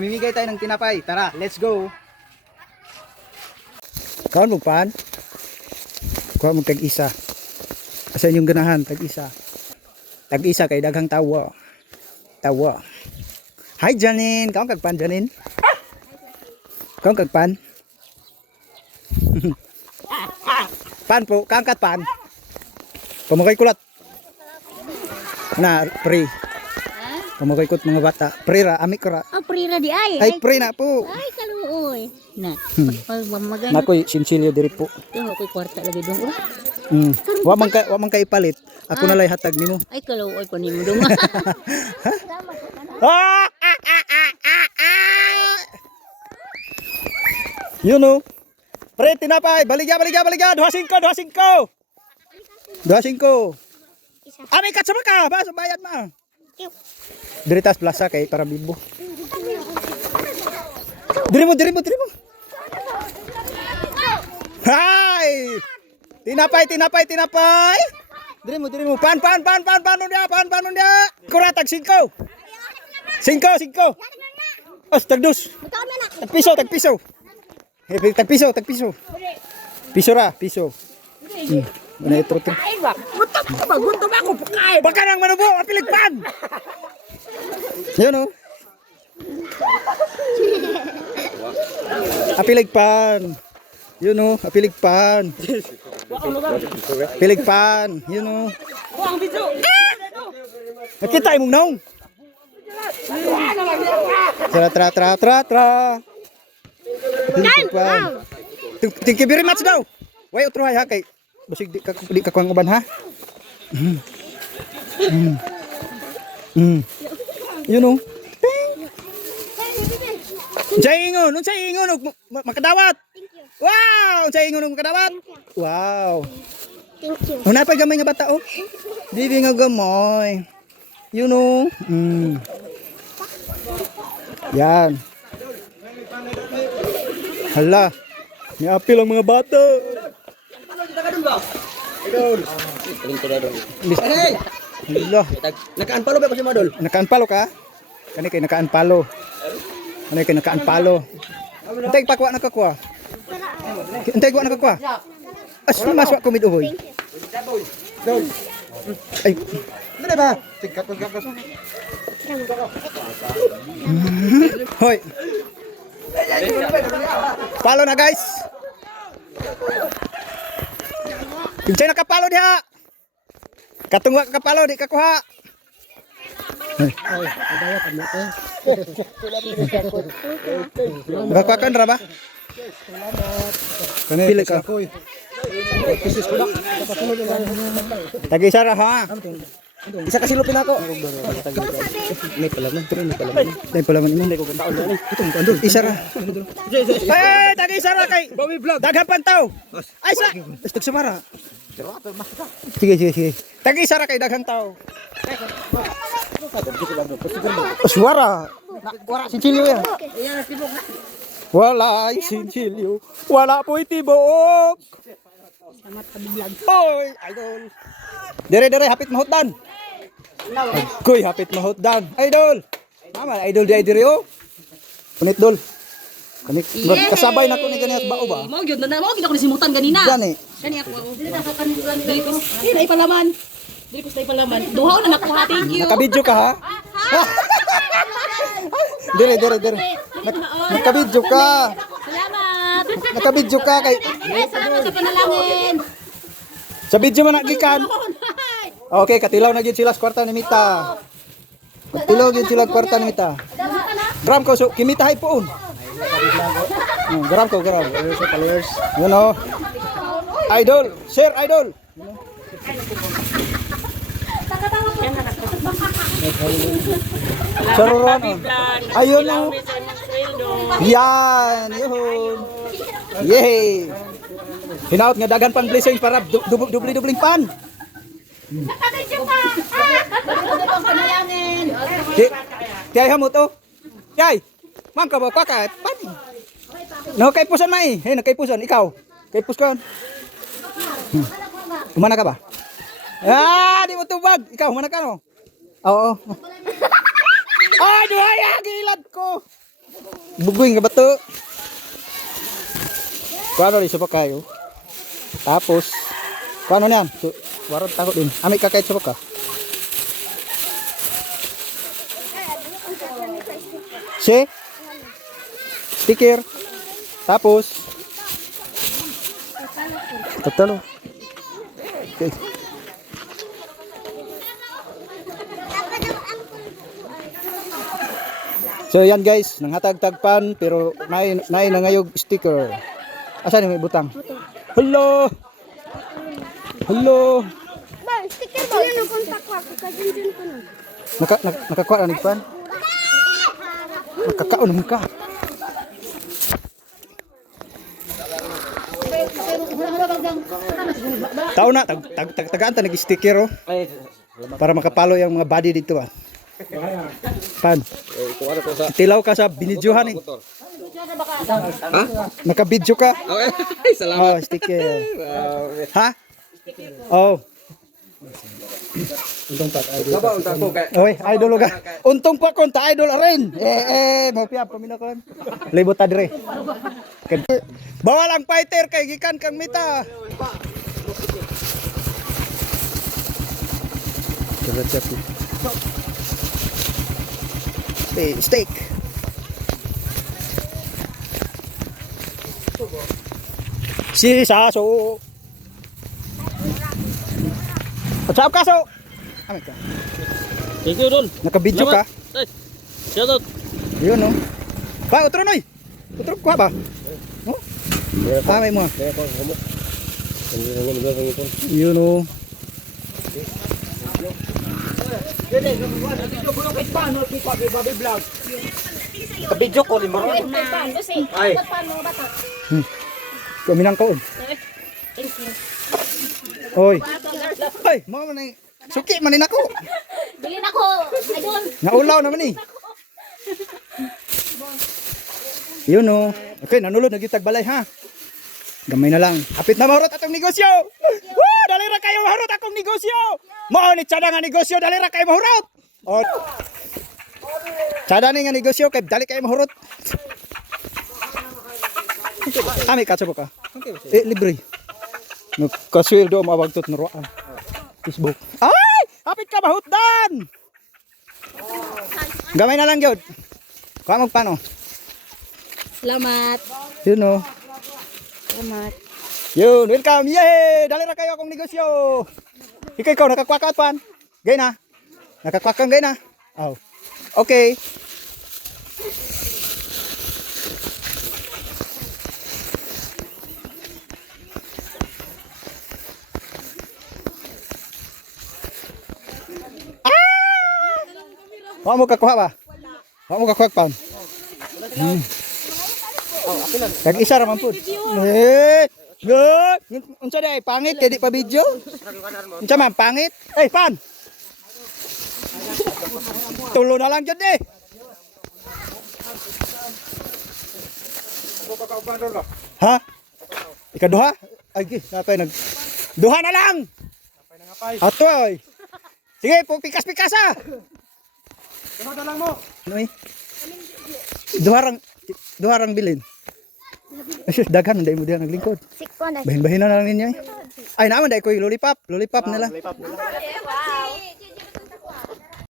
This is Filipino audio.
Mamimigay tayo ng tinapay. Tara, let's go. Kaon mo pan? Kuha mo tag-isa. Asan yung ganahan? Tag-isa. Tag-isa kay daghang tawa. Tawa. Hi Janine, kaon kag pan Janine? Kaon kag pan? Pan po, kaon kat pan. Pamukay kulat. Na, pre. Pamukay kot mga bata. Pre ra, amik ra. Oh, prira di ay. Ay, pre na po. Ay, kaluoy. Na, pag magano. Nakoy sinsilyo diri po. Ito, ako'y kwarta lagi dong. Wa man ka ipalit. Ako na lay hatag nimo. Ay, kaluoy pa ni mo dong. You know. Pre, tinapay. Baligya. 2-5. Ami kat sama ka. Ba, bayad ma. Diritas plaza kay para bibo. Diri mo. Hai! Tinapay. Diri mo. Pan nun dia. Kuratag 5. 5. Os tagdus. Tagpiso. Tagpiso. Piso. Mana itu tuh? Gutom ako pagkain. Baka nang manubo, apilig pan. Yun o. Apilig pan. Yun o, apilig pan. Pilig pan. Yun o. Nakita imong naong. Tra. Pilig pan. Thank you very much daw. Way utruhay ha kay basig di ka kuang uban ha. You know. Unsay ingon makadawat. Wow, unsay ingon makadawat. Wow. Thank you. Una pa gamay nga bata oh. Bibi nga gamoy. You know. Yan. Hala. May apil ang mga bata. Hey! Hala. Nakaanpalo ba ko si Madol? Nakaanpalo ka? Kani kay nakaanpalo. Antay pakwa nakakuha. Antay kuha nakakuha. Asli maswa ko miduhoy. Ay. Dali ba? Tingkat ko gagas. Hoy. Palo na guys. Pincay nakapalo diha. Katungwa kapalo di kakuha. Nakakuha ra ba? Salamat. Pili ka. Tagi sara ha. Isa kasi lupin ako. May palaman imo. Itong andol. Isa ra. Eh, tagi isa ra kay. Daghang pantaw. Ay sa. Istog sumara. Sige. Tagi isa ra kay daghang taw. Suara. Wala sinsilyo yan. Wala sinsilyo. Wala po'y tibok. Oy, idol. Dere hapit mahutdan. Kuy hapit mahutdan. Idol. Mama, idol di diri oh. Kunit dol. Kanit kasabay na ko ni ganiyas bao ba? Mo gyud na mo ako nasimutan ganina. Gani. Kani ako. Dili ko na ipalaman. Duhaw na nakuha. Thank you. Nakabidyo ka ha? Dere. Nakabidyo ka. Salamat. Nakabidyo ka kay Salamat sa panalangin. sa video man nagikan. Okay, katilaw na gyud sila sa kwarta ni Mita. Katilaw gyud sila sa kwarta ni Mita. Gram ko so kimitahay poon. Gram. Followers. You know. Idol, share idol. Saruran. Ayun oh. Yan, yun. Yay. Hinaut nga dagan pang blessing para dubli-dubling pan. Kaya hamot oh. Kay, mang ka ba ka pan? No kay puson mai. Hey, kay puson ikaw. Kay puson. Kumana ka ba? Ah, di mo tubag. Ikaw, humana ka no? Oo. Ay, duhay, gilad ko. Bugoy nga bato. Kuano rin sa kayo. Tapos, kuano niyan? Warot takot din. Ami kakait sa baka. Si? Sticker. Tapos, tatalo. Okay. So yan guys, nanghatag-tagpan pero naay nangayog sticker. Asa ni may butang? Hello. Hello. Ba, sticker ba? Ano kontak ko? Kadinjun ko na. Nakakuha na ni pan. Nakakaon mo ka. Tao na tagaan ta nag-sticker oh. Para makapalo yung mga body dito ah. Pan. Tilaw ka sa binidyohan eh. Ha? Naka-video ka? Okay, salamat. Oh, sticker. Ha? Oh. Oy, idol ka. Untong pa kon ta idol rin. Mo piya pamina kon. Libot ta dire. Bawal ang fighter kay gikan kang mita. Steak. Si Saso. What's ka so? Amin ka. Thank you, Don. Naka-video ka? Ay, shout out. Yun no. Ba, utro noy. Utro ko ba? Oh? May mo. Yun no. Kabidyo ko rin mo. Ay. Kuminang ko. Oy. Ay, mo man ni. Suki man ni nako. Bilin ako. Idol. Naulaw naman ni. Yun no. Okay, nanulod nagitag balay ha. Gamay na lang. Hapit na mahurot atong negosyo. Woo, dali ra kayo mahurot akong negosyo. Mao ni tsada nga negosyo, dali ra kayo mahurot. Oh. Tsada ni nga negosyo kay dali kayo mahurot. Ami ka ka. Libre. Nagkasweldo mawagtot na roan. Facebook. Ay! Hapit ka mahutdan! Gamay na lang yun. Kuha magpano. Salamat. Yun o. Salamat. Yun, welcome. Yay! Dali ra kayo akong negosyo. Ikaw, nakakwakaat pan. Gay na. Nakakwakang gay na. Oh. Okay. Wa mo kakuha ba? Wa mo kakuha pan. Kag isa ra man pud. Unsa day pangit kay di pa video? Unsa man pangit? Pan. Tulo na lang jud eh. Ha? Ikaduha? Ay, nakay nag duha na lang. Atoy. Sige, pikas-pikas ah. Ano na lang mo? Noy. Duharang bilin. Daghan nday mo diha naglingkod. Sikon na. Bahin-bahin na lang ninyo. Ay naman dai ko lollipop nila.